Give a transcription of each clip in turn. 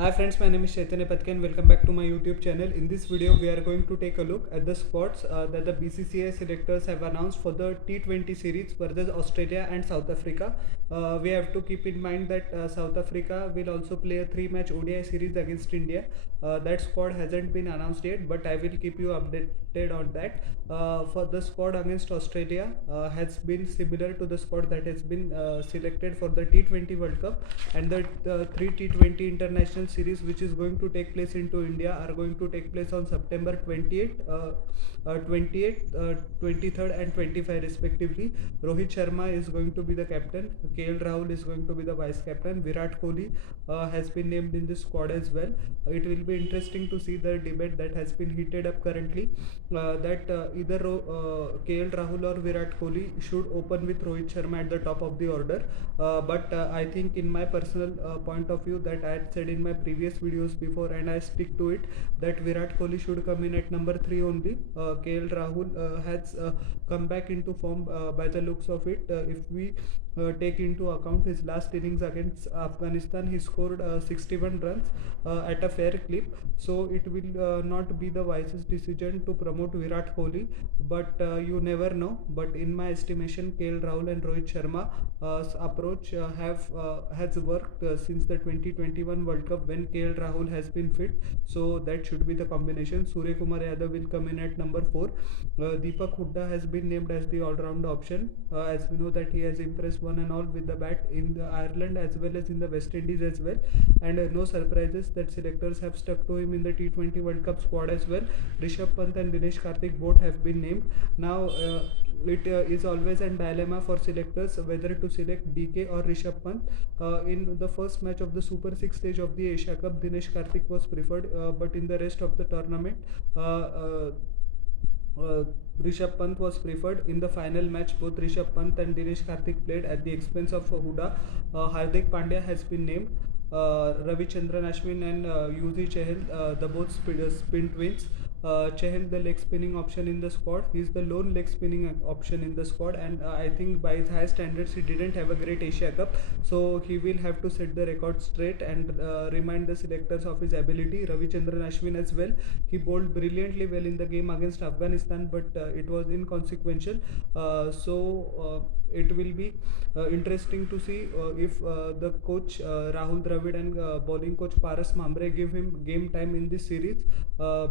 Hi friends, my name is Chaitanya Patke and welcome back to my YouTube channel. In this video, we are going to take a look at the squads that the BCCI selectors have announced for the T20 series versus Australia and South Africa. We have to keep in mind that South Africa will also play a 3-match ODI series against India. That squad hasn't been announced yet, but I will keep you updated on that. For the squad against Australia has been similar to the squad that has been selected for the T20 World Cup, and the three T20 international series which is going to take place into India are going to take place on September 28th, 23rd and 25 respectively. Rohit Sharma is going to be the captain. KL Rahul is going to be the vice captain. Virat Kohli has been named in this squad as well. It will be interesting to see the debate that has been heated up currently, that either KL Rahul or Virat Kohli should open with Rohit Sharma at the top of the order. But I think in my personal point of view, that I had said in my previous videos before, and I stick to it, that Virat Kohli should come in at number 3 only. KL Rahul has come back into form by the looks of it. If we take into account his last innings against Afghanistan, he scored 61 runs at a fair clip. So it will not be the wisest decision to promote Virat Kohli, but you never know. But in my estimation, KL Rahul and Rohit Sharma approach has worked since the 2021 World Cup when KL Rahul has been fit. So that should be the combination. Surya Kumar Yadav will come in at number 4. Deepak Hooda has been named as the all-round option, as we know that he has impressed one and all with the bat in the Ireland as well as in the West Indies as well, and no surprises that selectors have stuck to him in the T20 World Cup squad as well. Rishabh Pant and Dinesh Karthik both have been named. Now it is always a dilemma for selectors whether to select DK or Rishabh Pant. In the first match of the Super 6 stage of the Asia Cup, Dinesh Karthik was preferred, but in the rest of the tournament, uh, Rishabh Pant was preferred. In the final match, both Rishabh Pant and Dinesh Karthik played at the expense of Huda. Hardik Pandya has been named. Ravichandran Ashwin and Yuzi Chahal, the both spin twins. Chahal, the leg spinning option in the squad. He is the lone leg spinning option in the squad, and I think by his high standards, he didn't have a great Asia Cup, so he will have to set the record straight and remind the selectors of his ability. Ravichandran Ashwin as well. He bowled brilliantly well in the game against Afghanistan, but it was inconsequential. It will be interesting to see if the coach Rahul Dravid and bowling coach Paras Mamre give him game time in this series,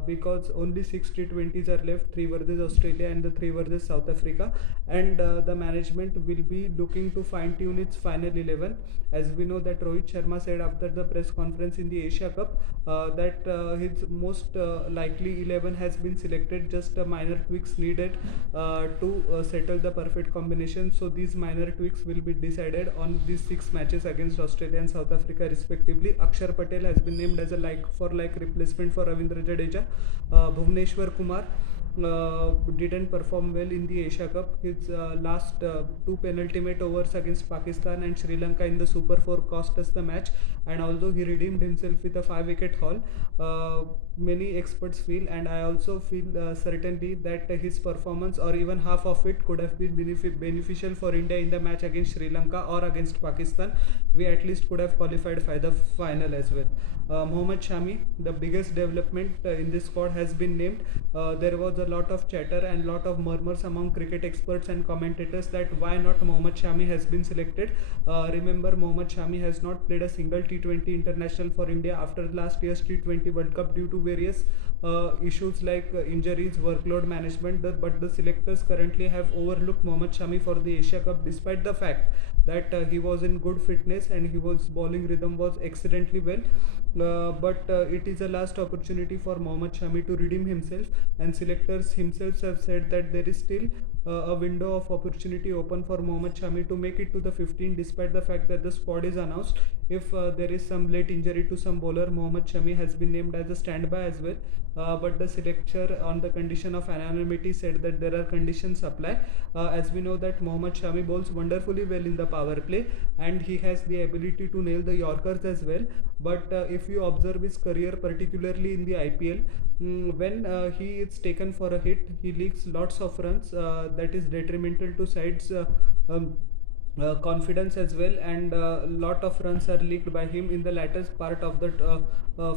because only 6 T20s are left, 3 versus Australia and the 3 versus South Africa, and the management will be looking to fine tune its final 11. As we know that Rohit Sharma said after the press conference in the Asia Cup that his most likely 11 has been selected, just minor tweaks needed to settle the perfect combination. So these minor tweaks will be decided on these 6 matches against Australia and South Africa respectively. Akshar Patel has been named as a like for like replacement for Ravindra Jadeja. Bhuvneshwar Kumar didn't perform well in the Asia Cup. His last 2 penultimate overs against Pakistan and Sri Lanka in the Super 4 cost us the match, and although he redeemed himself with a 5-wicket haul, many experts feel, and I also feel certainly, that his performance or even half of it could have been beneficial for India in the match against Sri Lanka or against Pakistan. We at least could have qualified for the final as well. Mohammad Shami, the biggest development in this squad, has been named. There was a lot of chatter and lot of murmurs among cricket experts and commentators that why not Mohammad Shami has been selected. Remember, Mohammad Shami has not played a single T20 international for India after last year's T20 World Cup due to various issues like injuries, workload management. But the selectors currently have overlooked Mohammad Shami for the Asia Cup, despite the fact that he was in good fitness and his bowling rhythm was excellently well. But it is a last opportunity for Mohammad Shami to redeem himself, and selectors himself have said that there is still a window of opportunity open for Mohammad Shami to make it to the 15, despite the fact that the squad is announced. If there is some late injury to some bowler, Mohammad Shami has been named as a standby as well. But the selector, on the condition of anonymity, said that there are conditions apply. As we know that Mohammad Shami bowls wonderfully well in the power play, and he has the ability to nail the Yorkers as well. But if you observe his career, particularly in the IPL, when he is taken for a hit, he leaks lots of runs that is detrimental to sides. Um, confidence as well, and a lot of runs are leaked by him in the latter part of the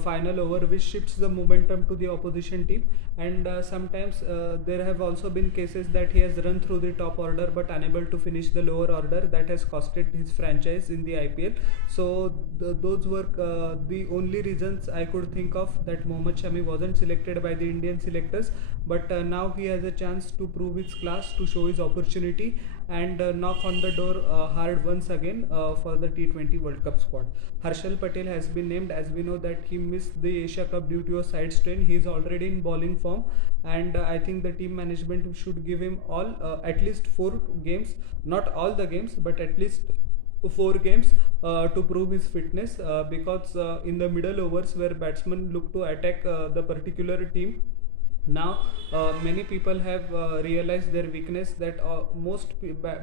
final over, which shifts the momentum to the opposition team. And sometimes there have also been cases that he has run through the top order but unable to finish the lower order, that has costed his franchise in the IPL. So those were the only reasons I could think of that Mohammad Shami wasn't selected by the Indian selectors. But now he has a chance to prove his class, to show his opportunity, and knock on the door hard once again for the T20 World Cup squad. Harshal Patel has been named, as we know that he missed the Asia Cup due to a side strain. He is already in bowling form, and I think the team management should give him all at least 4 games, not all the games, but at least 4 games to prove his fitness, because in the middle overs where batsmen look to attack the particular team, now many people have realized their weakness, that most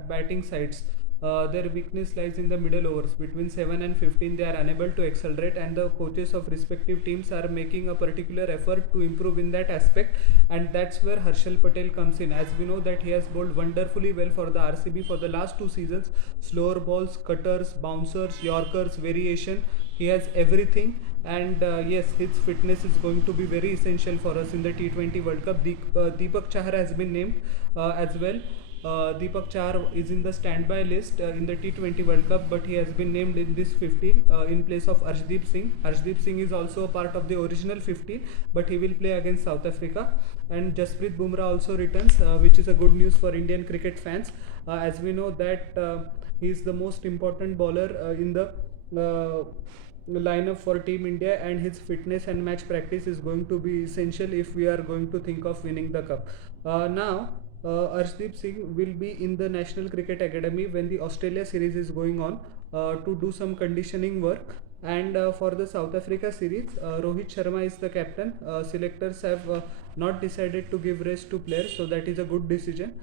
batting sides, their weakness lies in the middle overs between 7 and 15. They are unable to accelerate, and the coaches of respective teams are making a particular effort to improve in that aspect. And that's where Harshal Patel comes in. As we know that he has bowled wonderfully well for the RCB for the last 2 seasons. Slower balls, cutters, bouncers, yorkers, variation, he has everything. And yes, his fitness is going to be very essential for us in the T20 World Cup. Deepak Chahar has been named as well. Deepak Chahar is in the standby list in the T20 World Cup, but he has been named in this 15 in place of Arshdeep Singh. Arshdeep Singh is also a part of the original 15, but he will play against South Africa. And Jasprit Bumrah also returns, which is a good news for Indian cricket fans. As we know that he is the most important bowler in the lineup for Team India, and his fitness and match practice is going to be essential if we are going to think of winning the cup. Now, Arshdeep Singh will be in the National Cricket Academy when the Australia series is going on to do some conditioning work. And for the South Africa series, Rohit Sharma is the captain. Selectors have not decided to give rest to players, so that is a good decision.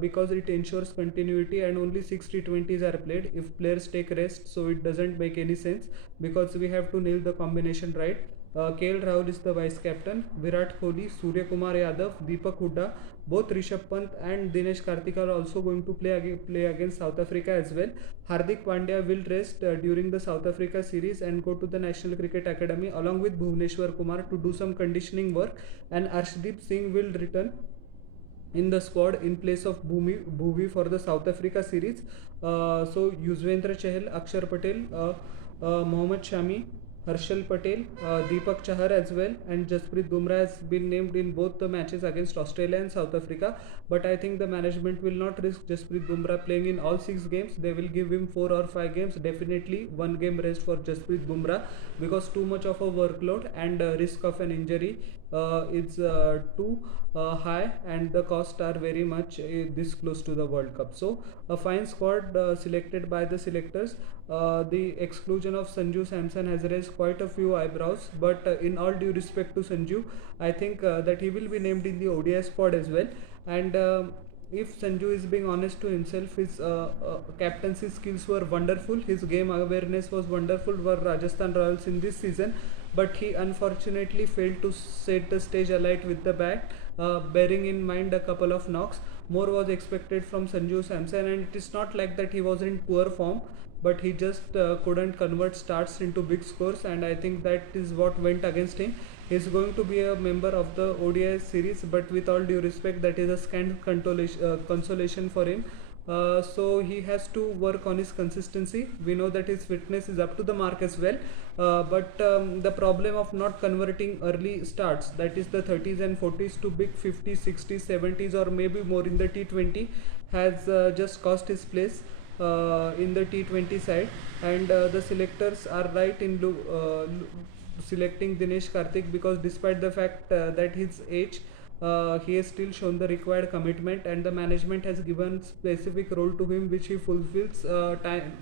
Because it ensures continuity, and only 6 T20s are played. If players take rest, so it doesn't make any sense, because we have to nail the combination right. KL Rahul is the vice captain. Virat Kohli, Surya Kumar Yadav, Deepak Hooda, both Rishabh Pant and Dinesh Karthik are also going to play against South Africa as well. Hardik Pandya will rest during the South Africa series and go to the National Cricket Academy along with Bhuvneshwar Kumar to do some conditioning work. And Arshdeep Singh will return in the squad in place of Bhuvi for the South Africa series. So Yuzvendra Chahal, Akshar Patel, Mohammad Shami, Harshal Patel, Deepak Chahar as well, and Jasprit Bumrah has been named in both the matches against Australia and South Africa. But I think the management will not risk Jasprit Bumrah playing in all 6 games. They will give him 4 or 5 games. Definitely 1 game rest for Jasprit Bumrah, because too much of a workload and risk of an injury is too high, and the costs are very much this close to the World Cup. So a fine squad selected by the selectors. The exclusion of Sanju Samson has raised quite a few eyebrows, but in all due respect to Sanju, I think that he will be named in the ODI squad as well. And if Sanju is being honest to himself, his captaincy skills were wonderful, his game awareness was wonderful for Rajasthan Royals in this season, but he unfortunately failed to set the stage alight with the bat. Bearing in mind a couple of knocks, more was expected from Sanju Samson, and it is not like that he was in poor form, but he just couldn't convert starts into big scores, and I think that is what went against him. He is going to be a member of the ODI series, but with all due respect, that is a scant consolation for him. So he has to work on his consistency. We know that his fitness is up to the mark as well, but the problem of not converting early starts, that is the 30s and 40s, to big 50s, 60s, 70s, or maybe more in the T20, has just cost his place in the T20 side. And the selectors are right in selecting Dinesh Karthik, because despite the fact that his age, he has still shown the required commitment, and the management has given specific role to him which he fulfills time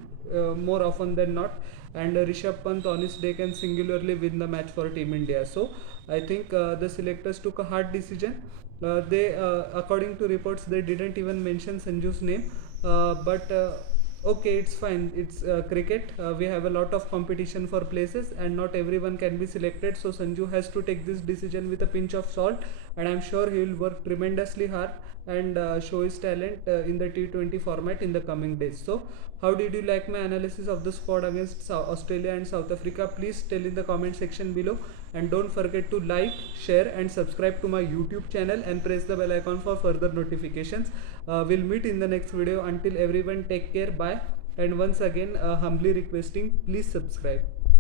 more often than not. And Rishabh Pant on his day can singularly win the match for Team India. So I think the selectors took a hard decision. According to reports, they didn't even mention Sanju's name, but Okay, it's fine. It's cricket. We have a lot of competition for places, and not everyone can be selected. So Sanju has to take this decision with a pinch of salt, and I'm sure he will work tremendously hard and show his talent in the T20 format in the coming days. So, how did you like my analysis of the squad against Australia and South Africa? Please tell in the comment section below, and don't forget to like, share, and subscribe to my YouTube channel and press the bell icon for further notifications. We'll meet in the next video. Until everyone, take care, bye, and once again humbly requesting, please subscribe.